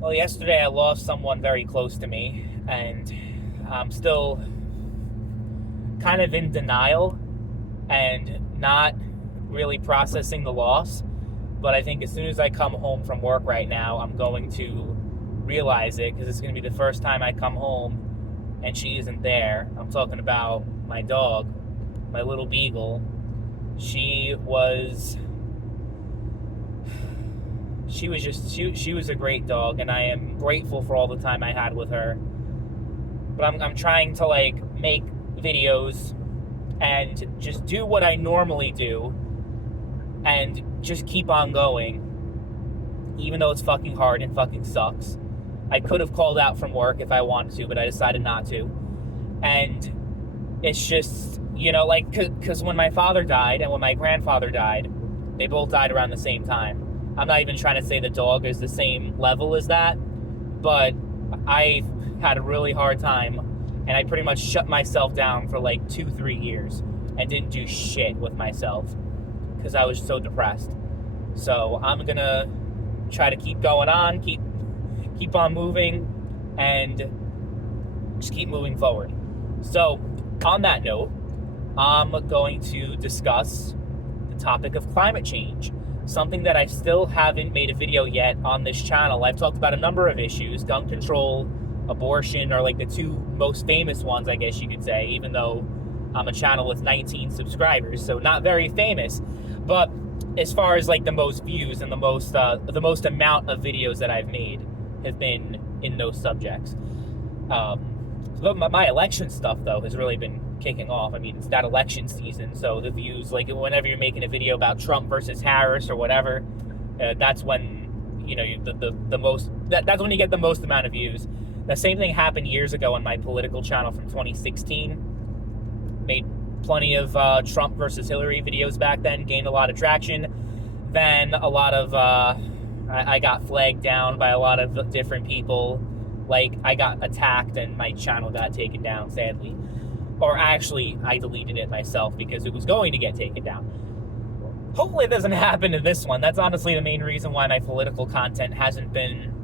Well, yesterday I lost someone very close to me, and I'm still kind of in denial and not really processing the loss. But I think as soon as I come home from work right now, I'm going to realize it because it's going to be the first time I come home and she isn't there. I'm talking about my dog, my little beagle. She was she was a great dog, and I am grateful for all the time I had with her. But I'm trying to like make videos and just do what I normally do and just keep on going, even though it's fucking hard and fucking sucks. I could have called out from work if I wanted to, but I decided not to. And it's just, like, because when my father died and when my grandfather died, they both died around the same time. I'm not even trying to say the dog is the same level as that, but I had a really hard time, and I pretty much shut myself down for like 2-3 years and didn't do shit with myself because I was so depressed. So I'm gonna try to keep going on, keep on moving, and just keep moving forward. So on that note, I'm going to discuss the topic of climate change, something that I still haven't made a video yet on this channel. I've talked about a number of issues: gun control, abortion are like the two most famous ones, I guess you could say, even though I'm a channel with 19 subscribers, so not very famous. But as far as like the most views and the most amount of videos that I've made have been in those subjects. But my election stuff though has really been kicking off. I mean, it's that election season, so the views, like whenever you're making a video about Trump versus Harris or whatever, that's when the most that's when you get the most amount of views. The same thing happened years ago on my political channel from 2016. Made plenty of Trump versus Hillary videos back then, gained a lot of traction. Then a lot of I got flagged down by a lot of different people. Like, I got attacked and my channel got taken down, sadly. Or actually, I deleted it myself because it was going to get taken down. Hopefully it doesn't happen to this one. That's honestly the main reason why my political content hasn't been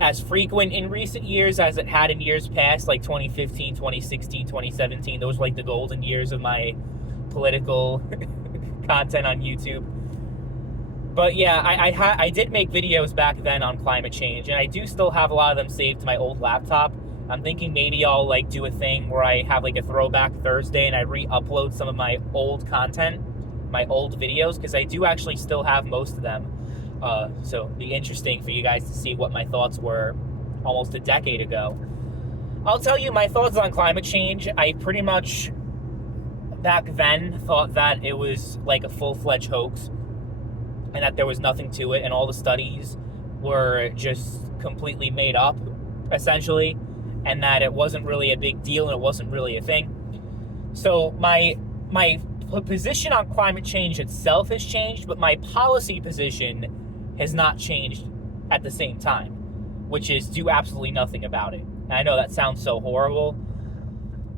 as frequent in recent years as it had in years past, like 2015, 2016, 2017. Those were like the golden years of my political content on YouTube. But yeah, I did make videos back then on climate change, and I do still have a lot of them saved to my old laptop. I'm thinking maybe I'll like do a thing where I have like a throwback Thursday and I re-upload some of my old content, my old videos, because I do actually still have most of them. So it'd be interesting for you guys to see what my thoughts were almost a decade ago. I'll tell you my thoughts on climate change. I pretty much back then thought that it was like a full-fledged hoax and that there was nothing to it, and all the studies were just completely made up, essentially, and that it wasn't really a big deal and it wasn't really a thing. So my position on climate change itself has changed, but my policy position has not changed at the same time, which is do absolutely nothing about it. And I know that sounds so horrible,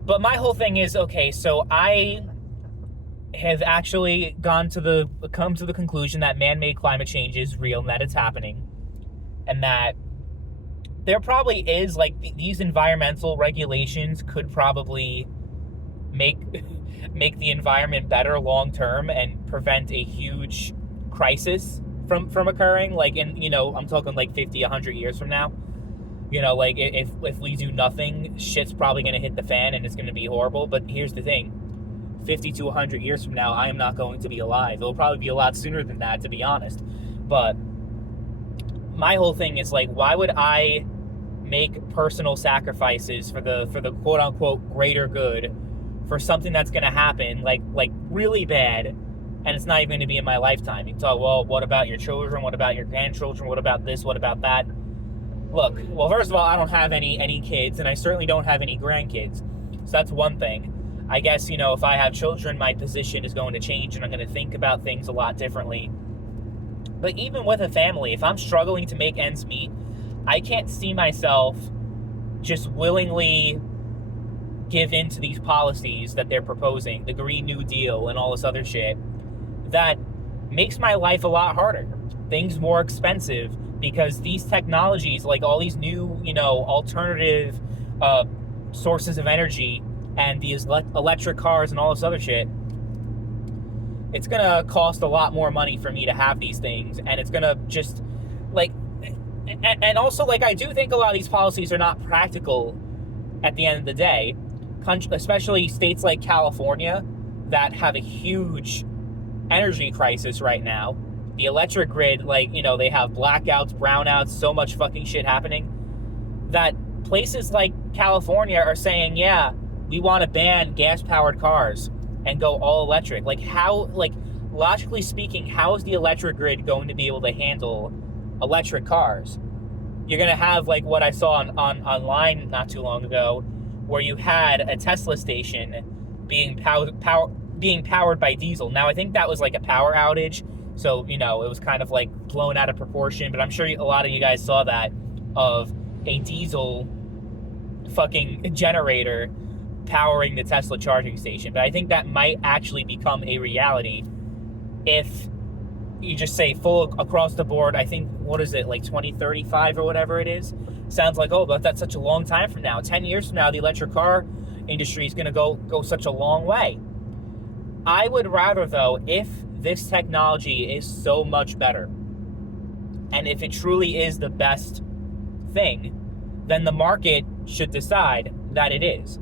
but my whole thing is, okay, so I have actually come to the conclusion that man-made climate change is real and that it's happening, and that there probably is, like, these environmental regulations could probably make the environment better long term and prevent a huge crisis from occurring, like I'm talking like 50, 100 years from now. Like if we do nothing, shit's probably going to hit the fan and it's going to be horrible. But here's the thing: 50 to 100 years from now, I am not going to be alive. It'll probably be a lot sooner than that, to be honest. But my whole thing is, like, why would I make personal sacrifices for the quote unquote greater good for something that's going to happen like really bad, and it's not even going to be in my lifetime? You talk, well, what about your children? What about your grandchildren? What about this? What about that? Look, well, first of all, I don't have any kids, and I certainly don't have any grandkids. So that's one thing. I guess, if I have children, my position is going to change, and I'm going to think about things a lot differently. But even with a family, if I'm struggling to make ends meet, I can't see myself just willingly give in to these policies that they're proposing, the Green New Deal and all this other shit, that makes my life a lot harder. things more expensive because these technologies, like all these new, alternative sources of energy and these electric cars and all this other shit, it's gonna cost a lot more money for me to have these things, and it's gonna just like, and also like I do think a lot of these policies are not practical at the end of the day, especially states like California that have a huge energy crisis right now. The electric grid, like, they have blackouts, brownouts, so much fucking shit happening that places like California are saying, yeah, we want to ban gas-powered cars and go all electric. Like, how, like, logically speaking, how is the electric grid going to be able to handle electric cars? You're going to have, like, what I saw online not too long ago, where you had a Tesla station being powered by diesel. Now, I think that was, like, a power outage, so, it was kind of, like, blown out of proportion, but I'm sure a lot of you guys saw that, of a diesel fucking generator powering the Tesla charging station. But I think that might actually become a reality if you just say full across the board. I think, what is it, like 2035 or whatever it is? Sounds like, oh, but that's such a long time from now. 10 years from now, the electric car industry is going to go such a long way. I would rather, though, if this technology is so much better, and if it truly is the best thing, then the market should decide that it is.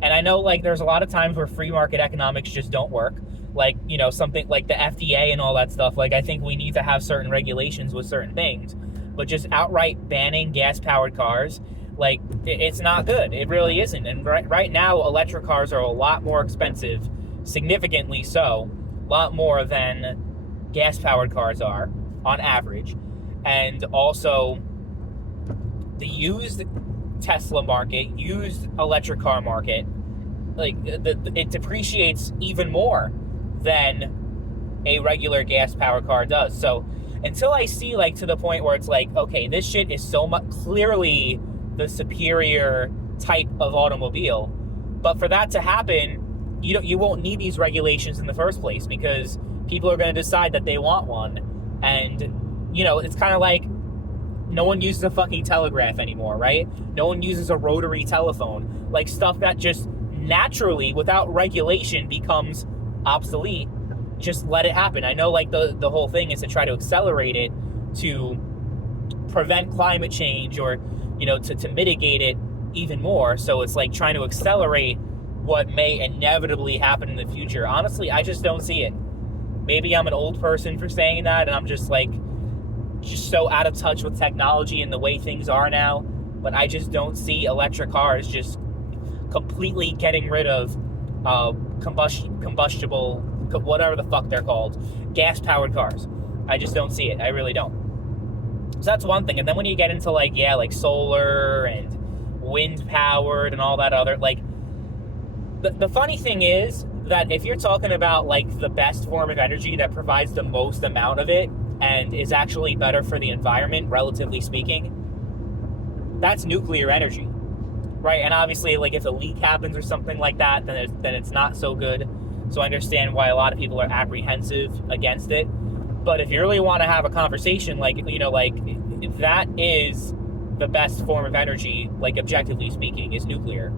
And I know, like, there's a lot of times where free market economics just don't work. Like, something like the FDA and all that stuff. Like, I think we need to have certain regulations with certain things. But just outright banning gas-powered cars, like, it's not good. It really isn't. And right now, electric cars are a lot more expensive, significantly so, a lot more than gas-powered cars are, on average. And also, the used Tesla market, used electric car market, like, it depreciates even more than a regular gas-powered car does. So until I see, like, to the point where it's like, okay, this shit is so much clearly the superior type of automobile, but for that to happen, you won't need these regulations in the first place, because people are going to decide that they want one. And it's kind of like, no one uses a fucking telegraph anymore, right? No one uses a rotary telephone. Like, stuff that just naturally, without regulation, becomes obsolete. Just let it happen. I know, like, the whole thing is to try to accelerate it to prevent climate change, or, to mitigate it even more. So it's like trying to accelerate what may inevitably happen in the future. Honestly, I just don't see it. Maybe I'm an old person for saying that, and I'm just so out of touch with technology and the way things are now, but I just don't see electric cars just completely getting rid of combustible, whatever the fuck they're called, gas-powered cars. I just don't see it. I really don't. So that's one thing. And then when you get into, like solar and wind-powered and all that other, like, the funny thing is that if you're talking about, like, the best form of energy that provides the most amount of it and is actually better for the environment, relatively speaking, that's nuclear energy, right? And obviously, like, if a leak happens or something like that, then it's not so good. So I understand why a lot of people are apprehensive against it. But if you really want to have a conversation, like, that is the best form of energy, like, objectively speaking, is nuclear.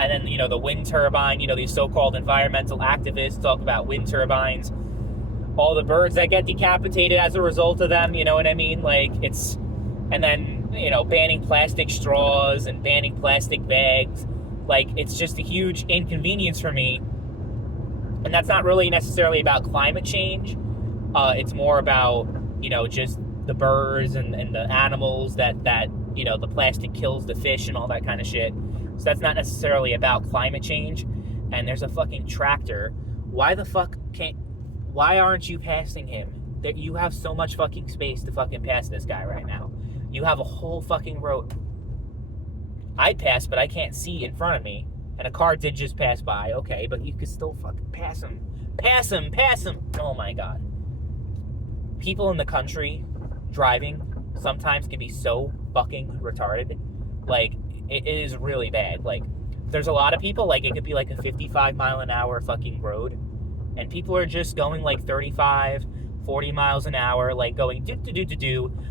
And then, the wind turbine, these so-called environmental activists talk about wind turbines, all the birds that get decapitated as a result of them, you know what I mean? Like, and then, banning plastic straws and banning plastic bags. Like, it's just a huge inconvenience for me. And that's not really necessarily about climate change. It's more about, just the birds and the animals that the plastic kills the fish and all that kind of shit. So that's not necessarily about climate change. And there's a fucking tractor. Why aren't you passing him? That you have so much fucking space to fucking pass this guy right now. You have a whole fucking road. I'd pass, but I can't see in front of me. And a car did just pass by. Okay, but you could still fucking pass him. Pass him. Oh my God. People in the country driving sometimes can be so fucking retarded. Like, it is really bad. Like, there's a lot of people, like, it could be like a 55 mile an hour fucking road, and people are just going like 35, 40 miles an hour, like going do,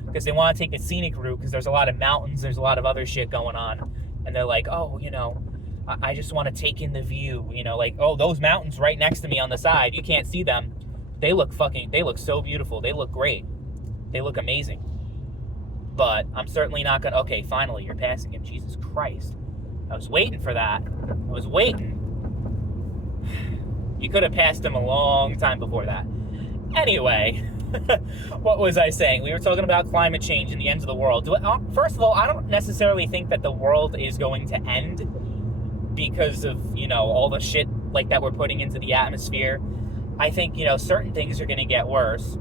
because they want to take the scenic route because there's a lot of mountains, there's a lot of other shit going on. And they're like, oh, I just want to take in the view, like, oh, those mountains right next to me on the side, you can't see them. They look so beautiful. They look great. They look amazing. But I'm certainly not going to, okay, finally, you're passing him. Jesus Christ. I was waiting for that. I was waiting. You could have passed him a long time before that. Anyway, what was I saying? We were talking about climate change and the ends of the world. First of all, I don't necessarily think that the world is going to end because of, all the shit like that we're putting into the atmosphere. I think, certain things are going to get worse.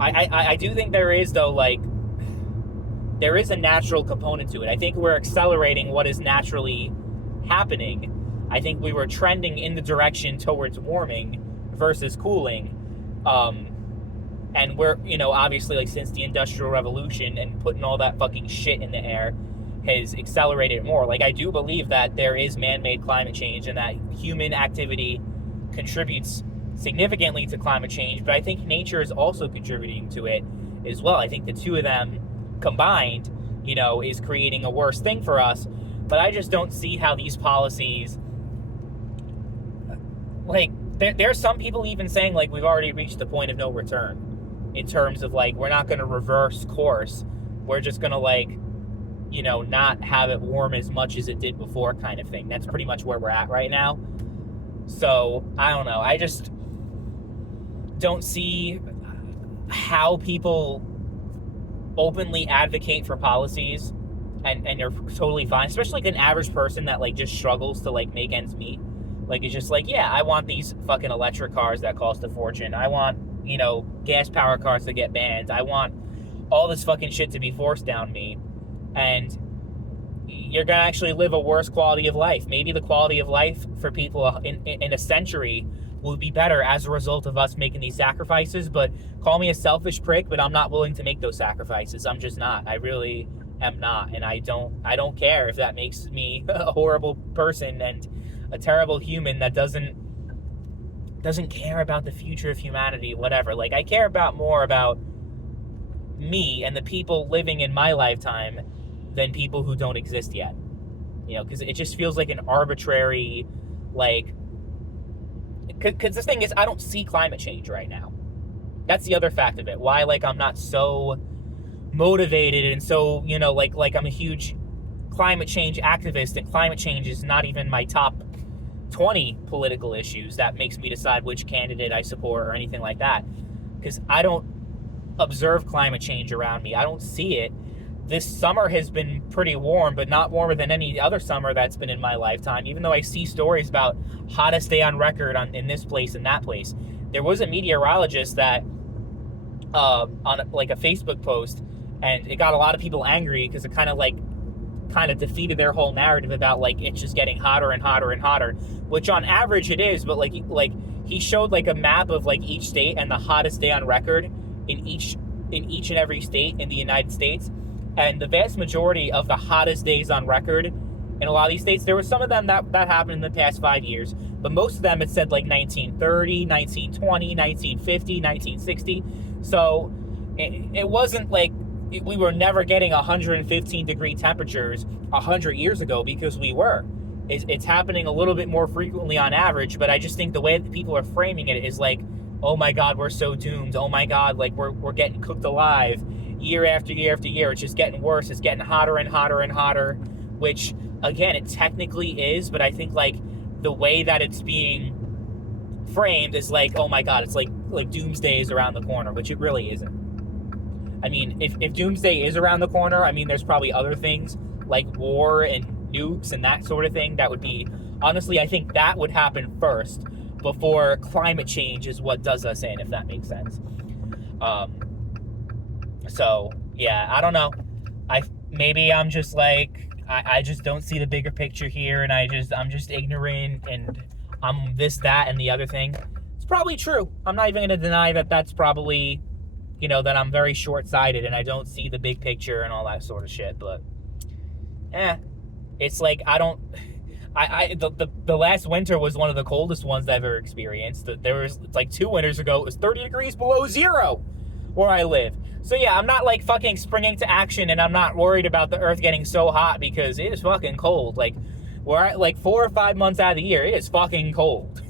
I do think there is, though, like, there is a natural component to it. I think we're accelerating what is naturally happening. I think we were trending in the direction towards warming versus cooling. And we're, obviously, like, since the Industrial Revolution and putting all that fucking shit in the air has accelerated more. Like, I do believe that there is man-made climate change and that human activity contributes significantly to climate change, but I think nature is also contributing to it as well. I think the two of them combined, is creating a worse thing for us. But I just don't see how these policies, like, there's some people even saying, like, we've already reached the point of no return in terms of, like, we're not going to reverse course. We're just going to, like, not have it warm as much as it did before kind of thing. That's pretty much where we're at right now. So, I don't know. I just don't see how people openly advocate for policies and you're totally fine, especially like an average person that, like, just struggles to, like, make ends meet. Like, it's just like, yeah, I want these fucking electric cars that cost a fortune. I want, gas power cars to get banned. I want all this fucking shit to be forced down me. And you're going to actually live a worse quality of life. Maybe the quality of life for people in a century will be better as a result of us making these sacrifices. But call me a selfish prick, but I'm not willing to make those sacrifices. I'm just not. I really am not. And I don't care if that makes me a horrible person and a terrible human that doesn't care about the future of humanity, whatever. Like, I care more about me and the people living in my lifetime than people who don't exist yet. Because it just feels like an arbitrary, like, because the thing is, I don't see climate change right now. That's the other fact of it. Why, like, I'm not so motivated and so, like I'm a huge climate change activist, and climate change is not even my top 20 political issues that makes me decide which candidate I support or anything like that. Because I don't observe climate change around me. I don't see it. This summer has been pretty warm, but not warmer than any other summer that's been in my lifetime, even though I see stories about hottest day on record in this place and that place. There was a meteorologist that, on a Facebook post, and it got a lot of people angry because it kind of defeated their whole narrative about, like, it's just getting hotter and hotter and hotter, which on average it is, but like he showed, like, a map of, like, each state and the hottest day on record in each and every state in the United States. And the vast majority of the hottest days on record in a lot of these states, there were some of them that happened in the past 5 years, but most of them it said, like, 1930, 1920, 1950, 1960. So it wasn't like we were never getting 115 degree temperatures 100 years ago, because we were. It's happening a little bit more frequently on average, but I just think the way that people are framing it is like, oh my God, we're so doomed. Oh my God, like, we're getting cooked alive year after year after year. It's just getting worse. It's getting hotter and hotter and hotter, which, again, it technically is, but I think, like, the way that it's being framed is like, oh my God, it's like doomsday is around the corner, which it really isn't. I mean, if doomsday is around the corner, I mean, there's probably other things like war and nukes and that sort of thing that would be, honestly, I think that would happen first before climate change is what does us in, if that makes sense. So, yeah, I don't know. Maybe I'm just like, I just don't see the bigger picture here, and I'm just ignorant, and I'm this, that, and the other thing. It's probably true. I'm not even going to deny that that's probably, that I'm very short-sighted, and I don't see the big picture and all that sort of shit, but, it's like, I don't The last winter was one of the coldest ones I've ever experienced. There was, it's like 2 winters ago, it was 30 degrees below zero where I live. So yeah, I'm not like fucking springing to action, and I'm not worried about the earth getting so hot because it is fucking cold. Like, we're at like 4 or 5 months out of the year, it is fucking cold.